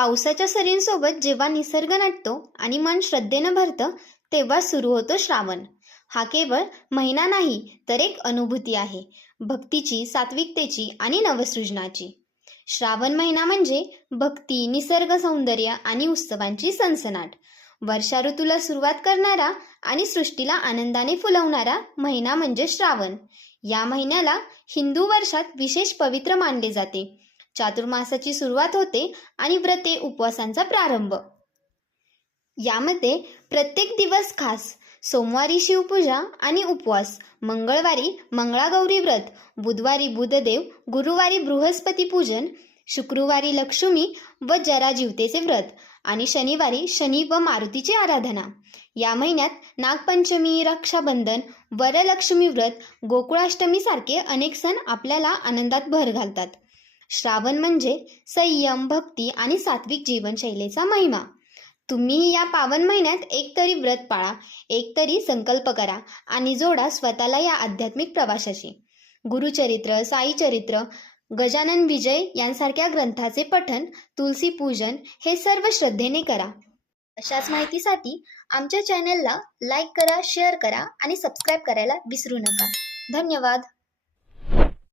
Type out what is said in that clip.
पावसाच्या सरींसोबत जेव्हा निसर्ग नटतो आणि मन श्रद्धेनं भरतं तेव्हा सुरू होतो श्रावण. हा केवळ महिना नाही तर एक अनुभूती आहे. भक्तीची सात्विकतेची आणि नवसृजनाची. श्रावण महिना म्हणजे भक्ती निसर्ग सौंदर्य आणि उत्सवांची सनसनाट. वर्षा ऋतूला सुरुवात करणारा आणि सृष्टीला आनंदाने फुलवणारा महिना म्हणजे श्रावण. या महिन्याला हिंदू वर्षात विशेष पवित्र मानले जाते. चातुर्मासाची सुरुवात होते आणि व्रते उपवासांचा प्रारंभ. यामध्ये प्रत्येक दिवस खास सोमवारी शिवपूजा आणि उपवास मंगळवारी मंगळागौरी व्रत बुधवारी बुधदेव गुरुवारी बृहस्पती पूजन शुक्रवारी लक्ष्मी व जराजीवतेचे व्रत आणि शनिवारी शनी व मारुतीची आराधना. या महिन्यात नागपंचमी रक्षाबंधन वरलक्ष्मी व्रत गोकुळाष्टमी सारखे अनेक सण आपल्याला आनंदात भर घालतात. श्रावण म्हणजे संयम भक्ती आणि सात्विक जीवनशैलीचा महिमा. तुम्ही या पावन महिन्यात एक तरी व्रत पाळा एक तरी संकल्प करा आणि जोडा स्वतःला या आध्यात्मिक प्रवासाशी. गुरुचरित्र साईचरित्र गजानन विजय यांसारख्या ग्रंथाचे पठन तुलसी पूजन हे सर्व श्रद्धेने करा. अशाच माहितीसाठी आमच्या चॅनेलला लाईक करा शेअर करा आणि सबस्क्राईब करायला विसरू नका. धन्यवाद.